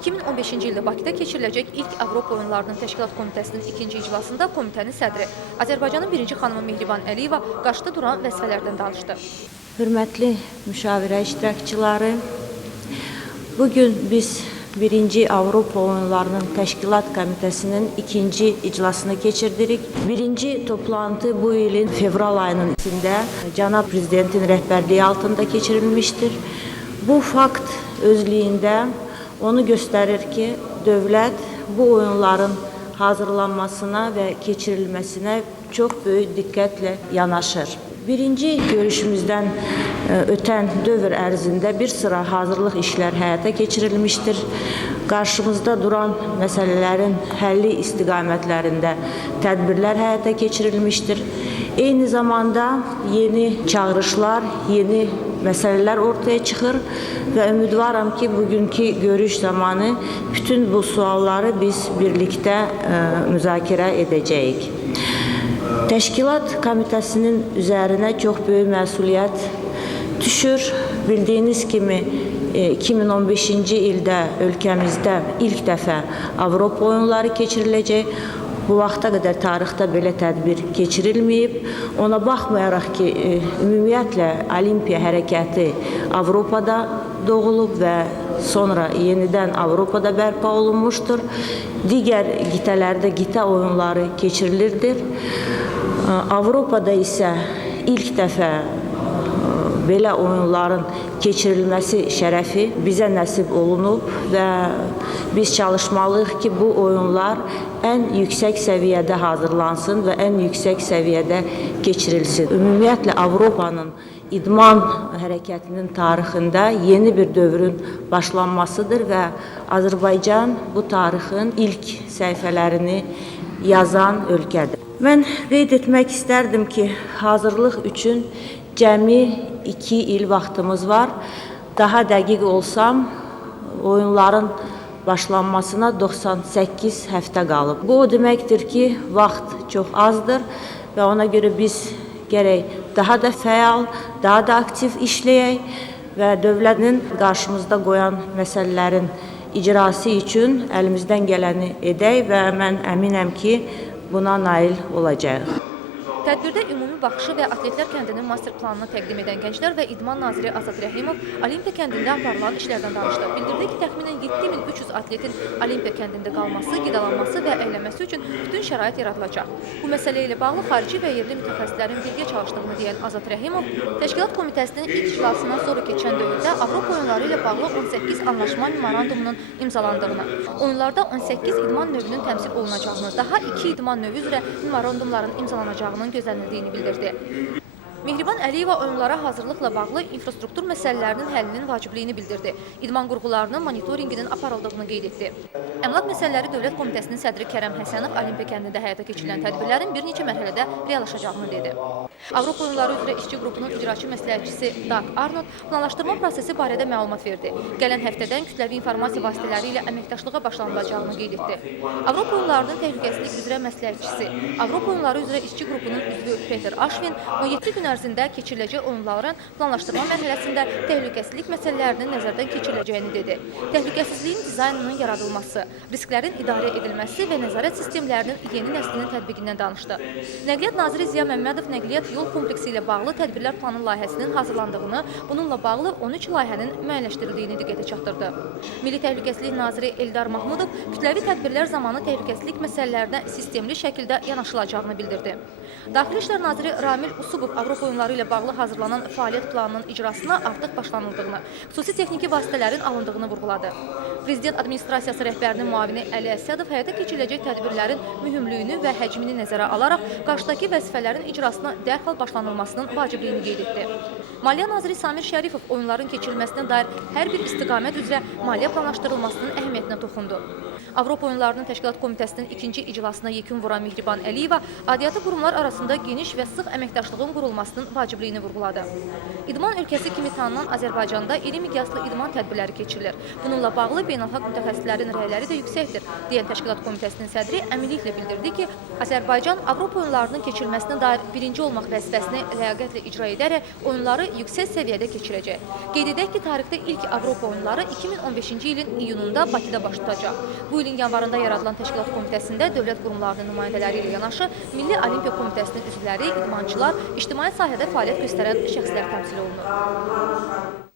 2015-ci ildə Bakıda keçiriləcək ilk Avropa oyunlarının Təşkilat Komitəsinin ikinci iclasında komitənin sədri Azərbaycanın birinci xanımı Mehriban Əliyeva qarşıda duran vəzifələrdən danışdı. Hörmətli müşavirə iştirakçıları, bugün biz birinci Avropa oyunlarının Təşkilat Komitəsinin ikinci iclasını keçirdirik. Birinci toplantı bu ilin fevral ayının içində Cənab Prezidentin rəhbərliyi altında keçirilmişdir. Bu fakt özlüyündə onu göstərir ki, dövlət bu oyunların hazırlanmasına və keçirilməsinə çox böyük diqqətlə yanaşır. Birinci görüşümüzdən ötən dövr ərzində bir sıra hazırlıq işlər həyata keçirilmişdir. Qarşımızda duran məsələlərin həlli istiqamətlərində tədbirlər həyata keçirilmişdir. Eyni zamanda yeni çağırışlar, yeni məsələlər ortaya çıxır və ümidvaram ki, bugünkü görüş zamanı bütün bu sualları biz birlikdə müzakirə edəcəyik. Təşkilat Komitəsinin üzərinə çox böyük məsuliyyət düşür. Bildiyiniz kimi 2015-ci ildə ölkəmizdə ilk dəfə Avropa oyunları keçiriləcək. Bu vaxta qədər tarixdə belə tədbir keçirilməyib. Ona baxmayaraq ki, ümumiyyətlə olimpiya hərəkəti Avropada doğulub və sonra yenidən Avropada bərpa olunmuşdur. Digər qitələrdə qitə oyunları keçirilirdir. Avropada isə ilk dəfə belə oyunların keçirilməsi şərəfi bizə nəsib olunub və biz çalışmalıyıq ki, bu oyunlar ən yüksək səviyyədə hazırlansın və ən yüksək səviyyədə keçirilsin. Ümumiyyətlə, Avropanın idman hərəkətinin tarixində yeni bir dövrün başlanmasıdır və Azərbaycan bu tarixin ilk səhifələrini yazan ölkədir. Mən qeyd etmək istərdim ki, hazırlıq üçün cəmi 2 il vaxtımız var. Daha dəqiq olsam, oyunların başlanmasına 98 həftə qalıb. Bu o deməkdir ki, vaxt çox azdır və ona görə biz gərək daha da fəal, daha da aktiv işləyək və dövlətin qarşımızda qoyan məsələlərin icrası üçün əlimizdən gələni edək və mən əminəm ki, buna nail olacağıq. Tədbirdə ümumi baxışı və Atletlər kəndinin master planını təqdim edən gənclər və İdman naziri Azad Rəhimov Olimpiya kəndində aparılan işlərdən danışdı. Bildirdi ki, təxminən 7300 atletin Olimpiya kəndində qalması, qidalanması və əylənməsi üçün bütün şərait yaradılacaq. Bu məsələ ilə bağlı xarici və yerli mütəxəssislərin birgə çalışdığını deyən Azad Rəhimov, Təşkilat Komitəsinin ilk iclasından sonra keçən dövrdə Avropa oyunları ilə bağlı 18 anlaşma memorandumunun imzalandığını, oyunlarda 18 idman növünün təmsil olunacağını, daha 2 idman növü üzrə memorandumların imzalanacağının gözlənildiyini bildirdi. Mehriban Əliyeva oyunlara hazırlıqla bağlı infrastruktur məsələlərinin həllinin vacibliyini bildirdi. İdman qurğularının monitorinqinin aparıldığını qeyd etdi. Əmlak Məsələləri Dövlət Komitəsinin sədri Kərəm Həsənov Olimpiya kəndində həyata keçirilən tədbirlərin bir neçə mərhələdə reallaşacağını dedi. Avropa oyunları üzrə işçi qrupunun icraçı məsləhətçisi Dag Arnold planlaşdırma prosesi barədə məlumat verdi. Gələn həftədən kütləvi informasiya vasitələri ilə əməkdaşlığa başlanılacağını qeyd etdi. Avropa oyunlarının təhlükəsizlik üzrə məsləhətçisi, Avropa oyunları üzrə işçi qrupunun üzvü Peter Aşvin 17 gün ərzində keçiriləcək oyunların planlaşdırma mərhələsində təhlükəsizlik məsələlərinin nəzərdən keçiriləcəyini dedi. Təhlükəsizliyin dizaynının yaradılması, risklərin idarə edilməsi və nəzarət sistemlərinin yeni nəslinin tətbiqindən danışdı. Nəqliyyat naziri Ziya Məmmədov nəqliyyat yol kompleksi ilə bağlı tədbirlər planı layihəsinin hazırlandığını, bununla bağlı 13 layihənin müəyyənləşdirildiyini diqqətə çatdırdı. Milli Təhlükəsizlik naziri Eldar Mahmudov kütləvi tədbirlər zamanı təhlükəsizlik məsələlərinə sistemli şəkildə yanaşılacağını bildirdi. Daxili İşlər naziri Ramil Usubov Avropa oyunları ilə bağlı hazırlanan fəaliyyət planının icrasına artıq başlanıldığını, xüsusi texniki vasitələrin alındığını vurğuladı. Prezident Administrasiyası rəhbərinin müavini Əli Əsədov həyata keçiriləcək tədbirlərin mühümlüyünü və həcmini nəzərə alaraq qarşıdakı vəzifələrin icrasına dərhal başlanılmasının vacibliyini qeyd etdi. Maliyyə naziri Samir Şərifov oyunların keçirilməsinə dair hər bir istiqamət üzrə maliyyə planlaşdırılmasının əhəmiyyətinə toxundu. Avropa Oyunlarının Təşkilat Komitəsinin ikinci iclasına yekun vuran Mehriban Əliyeva aidiyyatı qurumlar arasında geniş və sıx əməkdaşlığın qurulmasının vacibliyini vurğuladı. İdman ölkəsi kimi tanınan Azərbaycanda iri miqyaslı idman tədbirləri keçirilir. Bununla bağlı beynəlxalq mütəxəssislərin rəyləri də yüksəkdir, deyən Təşkilat Komitəsinin sədri əminliklə bildirdi ki, Azərbaycan Avropa Oyunlarının keçirilməsinə dair birinci olmaq vəzifəsini ləyaqətlə icra edərək oyunları yüksək səviyyədə keçirəcək. Qeyd edək ki, tarixdə ilk Avropa Oyunları 2015-ci ilin iyununda Bakıda baş tutacaq. Bu ilin yanvarında yaradılan Təşkilat Komitəsində dövlət qurumlarının nümayəndələri ilə yanaşı Milli Olimpiya Komitəsinin üzvləri, idmançılar, ictimai sahədə fəaliyyət göstərən şəxslər təmsil olunur.